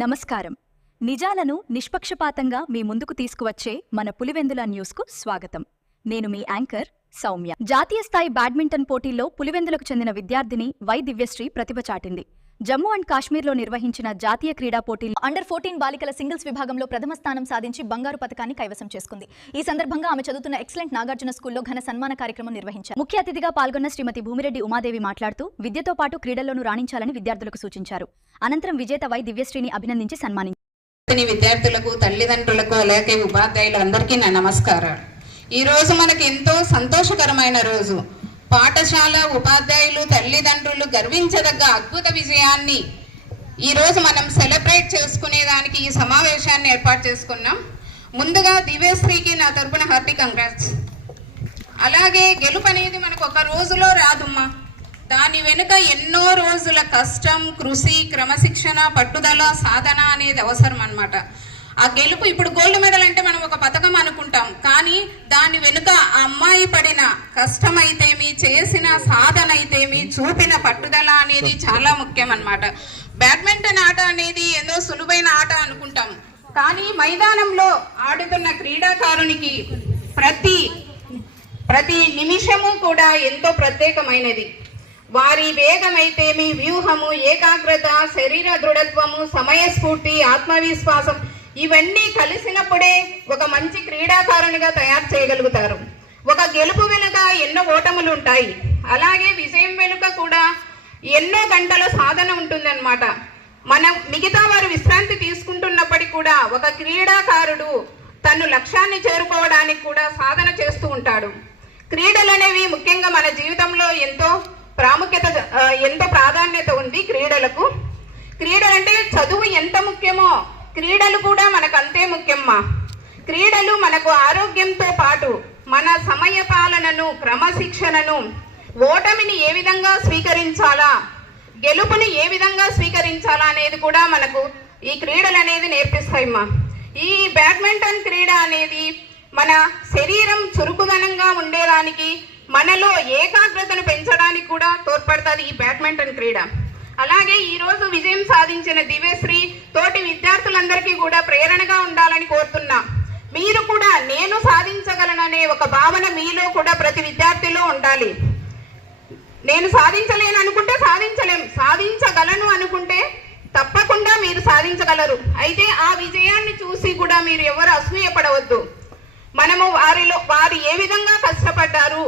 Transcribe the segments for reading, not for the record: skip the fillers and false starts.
నమస్కారం. నిజాలను నిష్పక్షపాతంగా మీ ముందుకు తీసుకువచ్చే మన పులివెందుల న్యూస్కు స్వాగతం. నేను మీ యాంకర్ సౌమ్య. జాతీయ స్థాయి బ్యాడ్మింటన్ పోటీల్లో పులివెందులకు చెందిన విద్యార్థిని వై దివ్యశ్రీ ప్రతిభ చాటింది. జమ్మూ అండ్ కాశ్మీర్లో నిర్వహించిన జాతీయ క్రీడా పోటీల్లో అండర్-14 బాలికల సింగిల్స్ విభాగంలో ప్రథమ స్థానం సాధించి బంగారు పతకాన్ని కైవసం చేసుకుంది. ఈ సందర్భంగా ఆమె చదువుతున్న ఎక్సలెంట్ నాగార్జున స్కూల్లో ఘన సన్మాన కార్యక్రమం నిర్వహించారు. ముఖ్య అతిథిగా పాల్గొన్న శ్రీమతి భూమిరెడ్డి ఉమాదేవి మాట్లాడుతూ విద్యతో పాటు క్రీడల్లోనూ రాణించాలని విద్యార్థులకు సూచించారు. అనంతరం విజేత వై దివ్యశ్రీని అభినందించి సన్మానించారు. విద్యార్థులకు, తల్లిదండ్రులకు, అలాగే ఉపాధ్యాయులందరికీ నా నమస్కారాలు. ఈ రోజు మనకి ఎంతో సంతోషకరమైన రోజు. పాఠశాల ఉపాధ్యాయులు, తల్లిదండ్రులు గర్వించదగ్గ అద్భుత విజయాన్ని ఈరోజు మనం సెలబ్రేట్ చేసుకునేదానికి ఈ సమావేశాన్ని ఏర్పాటు చేసుకున్నాం. ముందుగా దివ్యశ్రీకి నా తరపున హార్టీ కంగ్రాట్స్. అలాగే గెలుపు అనేది మనకు ఒక రోజులో రాదుమ్మా. దాని వెనుక ఎన్నో రోజుల కష్టం, కృషి, క్రమశిక్షణ, పట్టుదల, సాధన అనేది అవసరం అన్నమాట. ఆ గెలుపు ఇప్పుడు గోల్డ్ మెడల్ అంటే మనం ఒక పథకం అనుకుంటాం, కానీ దాని వెనుక ఆ అమ్మాయి పడిన కష్టం అయితేమి, చేసిన సాధన అయితేమి, చూపిన పట్టుదల అనేది చాలా ముఖ్యం అన్నమాట. బ్యాడ్మింటన్ ఆట అనేది ఏదో సులువైన ఆట అనుకుంటాం, కానీ మైదానంలో ఆడుతున్న క్రీడాకారునికి ప్రతి నిమిషము కూడా ఎంతో ప్రత్యేకమైనది. వారి వేగమైతేమి, వ్యూహము, ఏకాగ్రత, శరీర దృఢత్వము, సమయస్ఫూర్తి, ఆత్మవిశ్వాసం ఇవన్నీ కలిసినప్పుడే ఒక మంచి క్రీడాకారునిగా తయారు చేయగలుగుతారు. ఒక గెలుపు వెనుక ఎన్నో ఓటములు ఉంటాయి, అలాగే విజయం వెనుక కూడా ఎన్నో గంటల సాధన ఉంటుందన్నమాట. మిగతా వారు విశ్రాంతి తీసుకుంటున్నప్పటికీ కూడా ఒక క్రీడాకారుడు తను లక్ష్యాన్ని చేరుకోవడానికి కూడా సాధన చేస్తూ ఉంటాడు. క్రీడలు అనేవి ముఖ్యంగా మన జీవితంలో ఎంతో ప్రాధాన్యత ఉంది క్రీడలకు. క్రీడలంటే చదువు ఎంత ముఖ్యమో క్రీడలు కూడా మనకు అంతే ముఖ్యమ్మా. క్రీడలు మనకు ఆరోగ్యంతో పాటు మన సమయ పాలనను, క్రమశిక్షణను, ఓటమిని ఏ విధంగా స్వీకరించాలా, గెలుపుని ఏ విధంగా స్వీకరించాలా అనేది కూడా మనకు ఈ క్రీడలు అనేది నేర్పిస్తాయమ్మా. ఈ బ్యాడ్మింటన్ క్రీడ అనేది మన శరీరం చురుకుదనంగా ఉండేదానికి, మనలో ఏకాగ్రతను పెంచడానికి కూడా తోడ్పడుతుంది ఈ బ్యాడ్మింటన్ క్రీడ. అలాగే ఈ రోజు విజయం సాధించిన దివ్యశ్రీ తోటి విద్యార్థులందరికీ కూడా ప్రేరణగా ఉండాలని కోరుతున్నా. మీరు కూడా నేను సాధించగలననే ఒక భావన మీలో కూడా ప్రతి విద్యార్థిలో ఉండాలి. నేను సాధించలేను అనుకుంటే సాధించగలను అనుకుంటే తప్పకుండా మీరు సాధించగలరు. అయితే ఆ విజయాన్ని చూసి కూడా మీరు ఎవరు అసూయపడవద్దు. మనము వారు ఏ విధంగా కష్టపడ్డారు,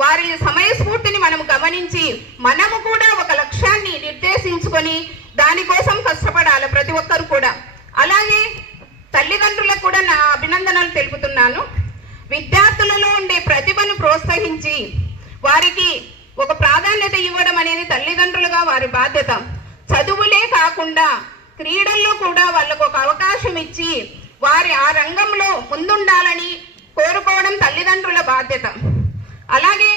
వారి సమయస్ఫూర్తిని మనము గమనించి మనము కూడా ఒక లక్ష్యాన్ని నిర్దేశించుకొని దానికోసం కష్టపడాలి ప్రతి ఒక్కరు కూడా. అలాగే తల్లిదండ్రులకు కూడా నా అభినందనలు తెలుపుతున్నాను. విద్యార్థులలో ఉండే ప్రతిభను ప్రోత్సహించి వారికి ఒక ప్రాధాన్యత ఇవ్వడం అనేది తల్లిదండ్రులుగా వారి బాధ్యత. చదువులే కాకుండా క్రీడల్లో కూడా వాళ్ళకు ఒక అవకాశం ఇచ్చి వారి ఆ రంగంలో ముందుండాలని కోరుకోవడం తల్లిదండ్రుల బాధ్యత. అలాగే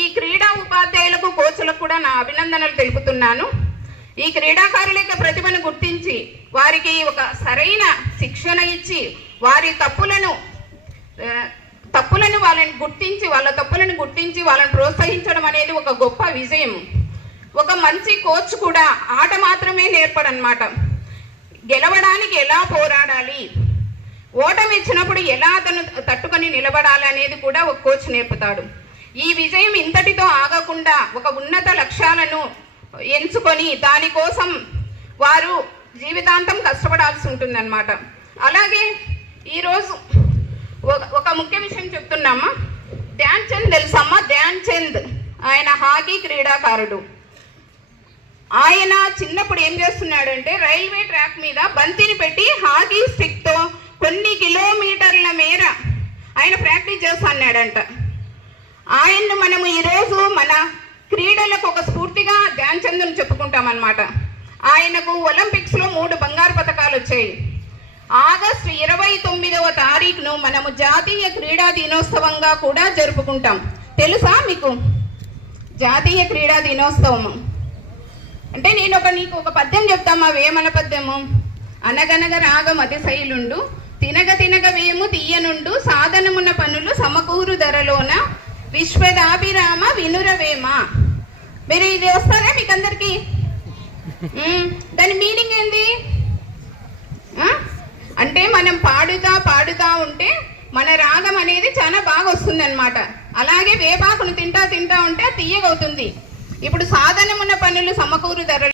ఈ క్రీడా ఉపాధ్యాయులకు, కోచ్లకు కూడా నా అభినందనలు తెలుపుతున్నాను. ఈ క్రీడాకారుల యొక్క ప్రతిభను గుర్తించి వారికి ఒక సరైన శిక్షణ ఇచ్చి వారి తప్పులను వాళ్ళని గుర్తించి వాళ్ళని ప్రోత్సహించడం అనేది ఒక గొప్ప విజయం. ఒక మంచి కోచ్ కూడా ఆట మాత్రమే నేర్పడన్నమాట. గెలవడానికి ఎలా పోరాడాలి, ఓటమి ఇచ్చినప్పుడు ఎలా అతను తట్టుకొని నిలబడాలి అనేది కూడా ఒక కోచ్ నేర్పుతాడు. ఈ విజయం ఇంతటితో ఆగకుండా ఒక ఉన్నత లక్ష్యాలను ఎంచుకొని దానికోసం వారు జీవితాంతం కష్టపడాల్సి ఉంటుందన్నమాట. అలాగే ఈరోజు ఒక ముఖ్య విషయం చెప్తున్నామా. ధ్యాన్ చంద్ తెలుసమ్మా? ధ్యాన్ చంద్ ఆయన హాకీ క్రీడాకారుడు. ఆయన చిన్నప్పుడు ఏం చేస్తున్నాడంటే రైల్వే ట్రాక్ మీద బంతిని పెట్టి హాకీ స్టిక్ తో కొన్ని కిలోమీటర్ల మేర ఆయన ప్రాక్టీస్ చేస్తున్నాడంట. ఆయన్ను మనము ఈరోజు మన క్రీడలకు ఒక స్ఫూర్తిగా ధ్యాన్ చంద్ను చెప్పుకుంటాం అన్నమాట. ఆయనకు ఒలింపిక్స్ లో 3 బంగారు పతకాలు వచ్చాయి. ఆగస్టు 29వ తారీఖును మనము జాతీయ క్రీడా దినోత్సవంగా కూడా జరుపుకుంటాం. తెలుసా మీకు జాతీయ క్రీడా దినోత్సవం అంటే? నీకు ఒక పద్యం చెప్తామా, వేమన పద్యము. అనగనగ రాగం అతిశైలుండు, తినగ వేము తీయనుండు, సాధనమున్న పనులు సమకూరు ధరలోన, విశ్వదాభిరామ వినురవేమ. మీరు ఇది వస్తారా మీకు అందరికి? దాని మీనింగ్ ఏంది? అంటే మనం పాడుతా ఉంటే మన రాగం అనేది చాలా బాగా వస్తుంది అనమాట. అలాగే వేపాకును తింటా ఉంటే తీయగవుతుంది. ఇప్పుడు సాధనమున్న పనులు సమకూరు ధర